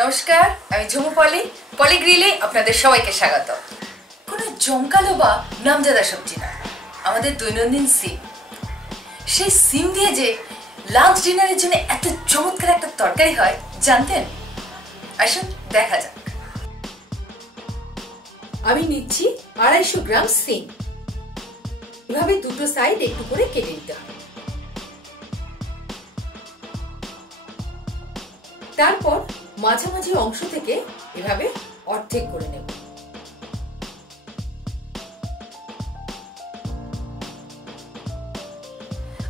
নমস্কার, আমি ঝুমু পলি পলিগ্রিলে আপনাদের সবাইকে স্বাগত। কোনো জমকালো বা নামজাদা সবজি না, আমাদের দৈনন্দিন সিম। সেই সিম দিয়ে যে লাঞ্চ ডিনারের জন্য এত চমৎকার একটা তরকারি হয় জানতেন? আসুন দেখা যাক। আমি নিচ্ছি 250 গ্রাম সিম। এভাবে দুটো সাইড একটু করে কেটে নিতে হবে। তারপর মাঝামাঝি অংশ থেকে এভাবে অর্ধেক করে নেব।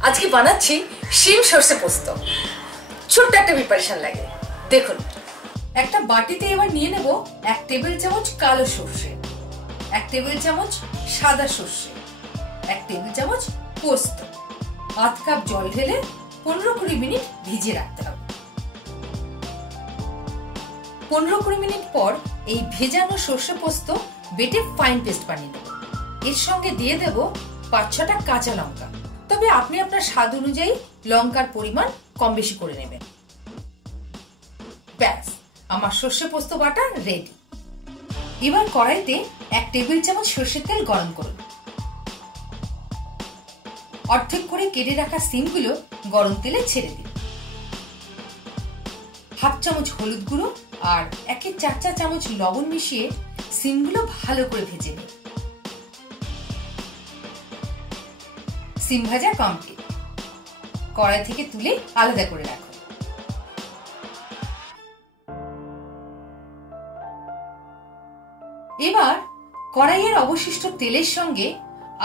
আজকে বানাচ্ছি শিম সর্ষে পোস্ত। ছোট্ট একটা প্রিপারেশন লাগে, দেখুন। একটা বাটিতে এবার নিয়ে নেব 1 টেবিল চামচ কালো সর্ষে, 1 টেবিল চামচ সাদা সর্ষে, 1 টেবিল চামচ পোস্ত, 1/2 কাপ জল ঢেলে 15-20 মিনিট ভিজিয়ে রাখতে হবে। 15-20 মিনিট পর এই ভেজানো সর্ষে পোস্ত বেটে ফাইন পেস্ট বানিয়ে নেব। এর সঙ্গে দিয়ে দেব 5-6টা কাঁচা লঙ্কা, তবে আপনি আপনার স্বাদ অনুযায়ী লঙ্কার পরিমাণ কম বেশি করে নেবেন। ব্যাস, আমার সর্ষে পোস্ত বাটা রেডি। এবার কড়াইতে 1 টেবিল চামচ সর্ষের তেল গরম করুন। অর্ধেক করে কেটে রাখা সিমগুলো গরম তেলে ছেড়ে দিন। 1/2 চামচ হলুদ গুঁড়ো আর 1/4 চামচ লবণ মিশিয়ে সিমগুলো ভালো করে ভেজে নিন। সিম ভাজা কমপ্লিট। কড়াই থেকে তুলে আলাদা করে রাখুন। এবার কড়াইয়ের অবশিষ্ট তেলের সঙ্গে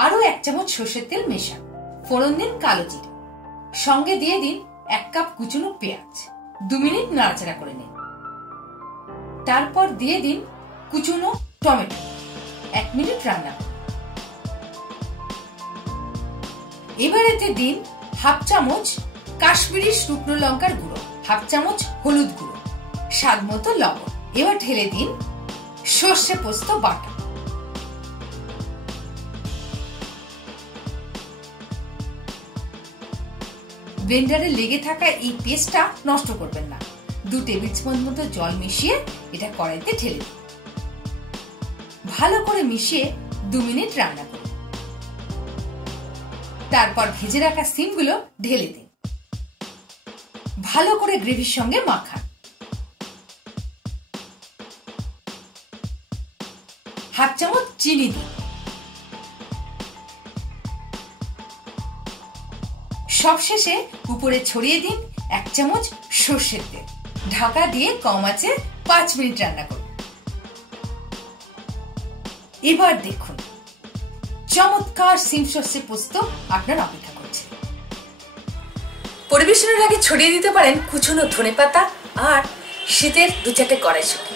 আরো 1 চামচ সর্ষের তেল মেশান। ফোড়ন দিন কালো জিরে, সঙ্গে দিয়ে দিন 1 কাপ কুচনো পেঁয়াজ। 2 মিনিট নাড়াচাড়া করে নিন। তারপর দিয়ে দিন কুচনো টমেটো। 1 মিনিট রান্না করুন। এবার এতে দিন 1/2 চামচ কাশ্মীরি শুকনো লঙ্কার গুঁড়ো, 1/2 চামচ হলুদ গুঁড়ো, স্বাদ মতো লবণ। এবার ঢেলে দিন সর্ষে পোস্ত বাটা। ব্লেন্ডারে লেগে থাকা এই পেস্টটা নষ্ট করবেন না। 2 টেবিল স্পুন মতো জল মিশিয়ে এটা কড়াইতে ঢেলে দিন। ভালো করে মিশিয়ে 2 মিনিট রান্না করুন। তারপর ভেজে রাখা সিমগুলো ঢেলে দিন। ভালো করে গ্রেভির সঙ্গে মাখান। 1/2 চামচ চিনি দিন। সবশেষে উপরে ছড়িয়ে দিন 1 চামচ সর্ষের তেল। ঢাকা দিয়ে কম আঁচে 5 মিনিট রান্না করুন। এবার দেখুন, চমৎকার সিম সর্ষে পোস্ত আপনার অপেক্ষা করছে। পরিবেশনের আগে ছড়িয়ে দিতে পারেন কুচনো ধনেপাতা আর শীতের 2-4টে কড়াইশুঁটি।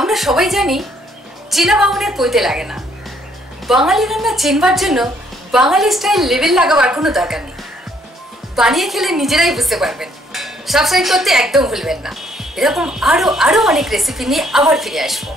আমরা সবাই জানি চীনা বামুনের পৈতে লাগে না। বাঙালি রান্না চেনবার জন্য বাঙালি স্টাইল লেভেল লাগাবার কোনো দরকার নেই। বানিয়ে খেলে নিজেরাই বুঝতে পারবেন। সাবস্ক্রাইব করতে একদম ভুলবেন না। এরকম আরো অনেক রেসিপি নিয়ে আবার ফিরে আসবো।